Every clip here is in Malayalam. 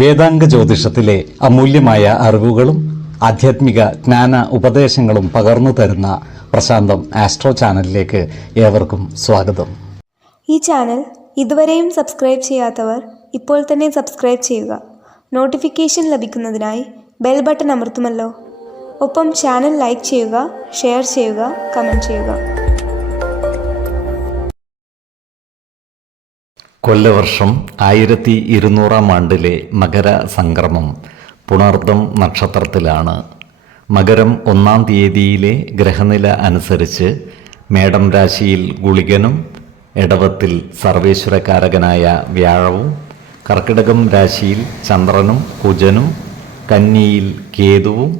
വേദാംഗ ജ്യോതിഷത്തിലെ അമൂല്യമായ അറിവുകളും ആധ്യാത്മിക ജ്ഞാന ഉപദേശങ്ങളും പകർന്നു തരുന്ന പ്രശാന്തം ആസ്ട്രോ ചാനലിലേക്ക് ഏവർക്കും സ്വാഗതം. ഈ ചാനൽ ഇതുവരെയും സബ്സ്ക്രൈബ് ചെയ്യാത്തവർ ഇപ്പോൾ തന്നെ സബ്സ്ക്രൈബ് ചെയ്യുക. നോട്ടിഫിക്കേഷൻ ലഭിക്കുന്നതിനായി ബെൽ ബട്ടൺ അമർത്തുമല്ലോ. ഒപ്പം ചാനൽ ലൈക്ക് ചെയ്യുക, ഷെയർ ചെയ്യുക, കമൻറ്റ് ചെയ്യുക. കൊല്ലവർഷം 1200 ആണ്ടിലെ മകര സംക്രമം പുണർദം നക്ഷത്രത്തിലാണ്. മകരം 1-ാം തീയതിയിലെ ഗ്രഹനില അനുസരിച്ച് മേടം രാശിയിൽ ഗുളികനും, എടവത്തിൽ സർവേശ്വരകാരകനായ വ്യാഴവും, കർക്കിടകം രാശിയിൽ ചന്ദ്രനും കുജനും, കന്നിയിൽ കേതുവും,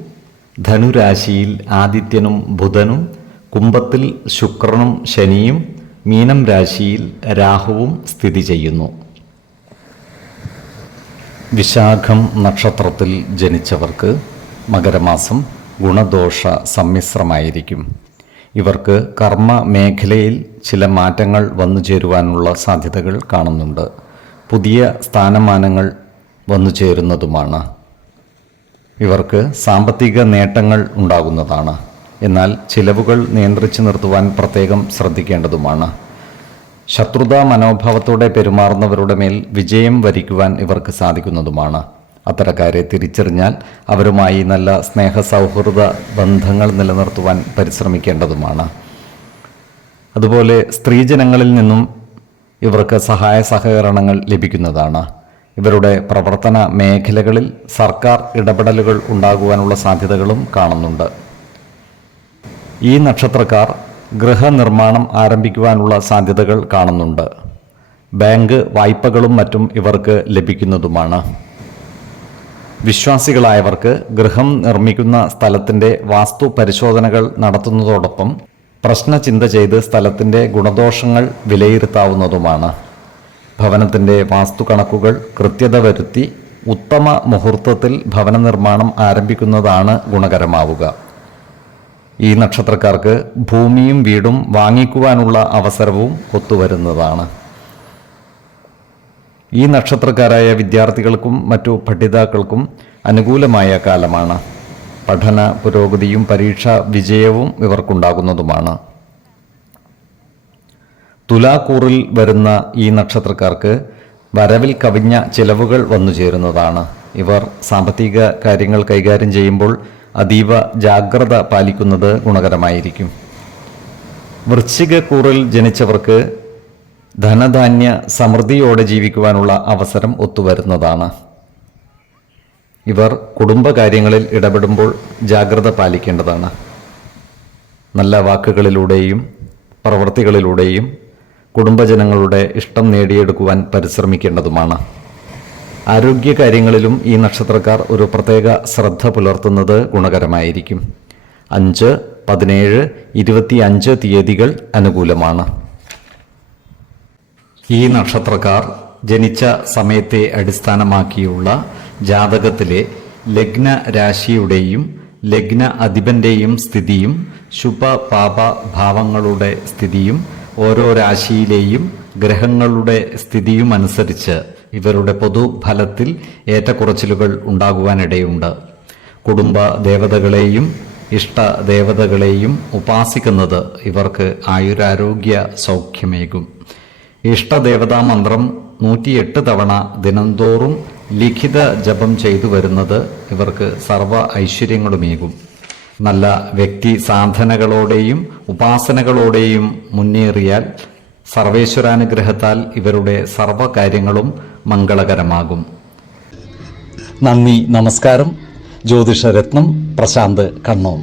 ധനുരാശിയിൽ ആദിത്യനും ബുധനും, കുംഭത്തിൽ ശുക്രനും ശനിയും, മീനം രാശിയിൽ രാഹുവും സ്ഥിതി ചെയ്യുന്നു. വിശാഖം നക്ഷത്രത്തിൽ ജനിച്ചവർക്ക് മകരമാസം ഗുണദോഷ സമ്മിശ്രമായിരിക്കും. ഇവർക്ക് കർമ്മ മേഖലയിൽ ചില മാറ്റങ്ങൾ വന്നു ചേരുവാനുള്ള സാധ്യതകൾ കാണുന്നുണ്ട്. പുതിയ സ്ഥാനമാനങ്ങൾ വന്നു ചേരുന്നതുമാണ്. ഇവർക്ക് സാമ്പത്തിക നേട്ടങ്ങൾ ഉണ്ടാകുന്നതാണ്. എന്നാൽ ചിലവുകൾ നിയന്ത്രിച്ചു നിർത്തുവാൻ പ്രത്യേകം ശ്രദ്ധിക്കേണ്ടതുമാണ്. ശത്രുതാ മനോഭാവത്തോടെ പെരുമാറുന്നവരുടെ മേൽ വിജയം വരിക്കുവാൻ ഇവർക്ക് സാധിക്കുന്നതുമാണ്. അത്തരക്കാരെ തിരിച്ചറിഞ്ഞാൽ അവരുമായി നല്ല സ്നേഹസൗഹൃദ ബന്ധങ്ങൾ നിലനിർത്തുവാൻ പരിശ്രമിക്കേണ്ടതുമാണ്. അതുപോലെ സ്ത്രീജനങ്ങളിൽ നിന്നും ഇവർക്ക് സഹായ സഹകരണങ്ങൾ ലഭിക്കുന്നതാണ്. ഇവരുടെ പ്രവർത്തന മേഖലകളിൽ സർക്കാർ ഇടപെടലുകൾ ഉണ്ടാകുവാനുള്ള സാധ്യതകളും കാണുന്നുണ്ട്. ഈ നക്ഷത്രക്കാർ ഗൃഹനിർമ്മാണം ആരംഭിക്കുവാനുള്ള സാധ്യതകൾ കാണുന്നുണ്ട്. ബാങ്ക് വായ്പകളും മറ്റും ഇവർക്ക് ലഭിക്കുന്നതുമാണ്. വിശ്വാസികളായവർക്ക് ഗൃഹം നിർമ്മിക്കുന്ന സ്ഥലത്തിൻ്റെ വാസ്തു പരിശോധനകൾ നടത്തുന്നതോടൊപ്പം പ്രശ്നചിന്ത ചെയ്ത് സ്ഥലത്തിൻ്റെ ഗുണദോഷങ്ങൾ വിലയിരുത്താവുന്നതുമാണ്. ഭവനത്തിൻ്റെ വാസ്തു കണക്കുകൾ കൃത്യത വരുത്തി ഉത്തമ മുഹൂർത്തത്തിൽ ഭവന നിർമ്മാണം ആരംഭിക്കുന്നതാണ് ഗുണകരമാവുക. ഈ നക്ഷത്രക്കാർക്ക് ഭൂമിയും വീടും വാങ്ങിക്കുവാനുള്ള അവസരവും ഒത്തുവരുന്നതാണ്. ഈ നക്ഷത്രക്കാരായ വിദ്യാർത്ഥികൾക്കും മറ്റു പഠിതാക്കൾക്കും അനുകൂലമായ കാലമാണ്. പഠന പുരോഗതിയും പരീക്ഷാ വിജയവും ഇവർക്കുണ്ടാകുന്നതുമാണ്. തുലാക്കൂറിൽ വരുന്ന ഈ നക്ഷത്രക്കാർക്ക് വരവിൽ കവിഞ്ഞ ചിലവുകൾ വന്നു ചേരുന്നതാണ്. ഇവർ സാമ്പത്തിക കാര്യങ്ങൾ കൈകാര്യം ചെയ്യുമ്പോൾ അതീവ ജാഗ്രത പാലിക്കുന്നത് ഗുണകരമായിരിക്കും. വൃശ്ചികക്കൂറിൽ ജനിച്ചവർക്ക് ധനധാന്യ സമൃദ്ധിയോടെ ജീവിക്കുവാനുള്ള അവസരം ഒത്തുവരുന്നതാണ്. ഇവർ കുടുംബകാര്യങ്ങളിൽ ഇടപെടുമ്പോൾ ജാഗ്രത പാലിക്കേണ്ടതാണ്. നല്ല വാക്കുകളിലൂടെയും പ്രവൃത്തികളിലൂടെയും കുടുംബജനങ്ങളുടെ ഇഷ്ടം നേടിയെടുക്കുവാൻ പരിശ്രമിക്കേണ്ടതുമാണ്. ആരോഗ്യകാര്യങ്ങളിലും ഈ നക്ഷത്രക്കാർ ഒരു പ്രത്യേക ശ്രദ്ധ പുലർത്തുന്നത് ഗുണകരമായിരിക്കും. 5, 17, 25 തീയതികൾ അനുകൂലമാണ്. ഈ നക്ഷത്രക്കാർ ജനിച്ച സമയത്തെ അടിസ്ഥാനമാക്കിയുള്ള ജാതകത്തിലെ ലഗ്ന രാശിയുടെയും ലഗ്ന അധിപന്റെയും സ്ഥിതിയും ശുഭ പാപ ഭാവങ്ങളുടെ സ്ഥിതിയും ഓരോ രാശിയിലെയും ഗ്രഹങ്ങളുടെ സ്ഥിതിയും അനുസരിച്ച് ഇവരുടെ പൊതുഫലത്തിൽ ഏറ്റക്കുറച്ചിലുകൾ ഉണ്ടാകുവാനിടയുണ്ട്. കുടുംബ ദേവതകളെയും ഇഷ്ട ദേവതകളെയും ഉപാസിക്കുന്നത് ഇവർക്ക് ആയുരാരോഗ്യ സൗഖ്യമേകും. ഇഷ്ടദേവതാ മന്ത്രം 108 തവണ ദിനംതോറും ലിഖിത ജപം ചെയ്തു വരുന്നത് ഇവർക്ക് സർവ്വ ഐശ്വര്യങ്ങളുമേകും. നല്ല വ്യക്തി സാധനകളോടെയും ഉപാസനകളോടെയും മുന്നേറിയാൽ സർവേശ്വരാനുഗ്രഹത്താൽ ഇവരുടെ സർവ്വകാര്യങ്ങളും മംഗളകരമാകും. നന്ദി, നമസ്കാരം. ജ്യോതിഷരത്നം പ്രശാന്ത് കണ്ണോം.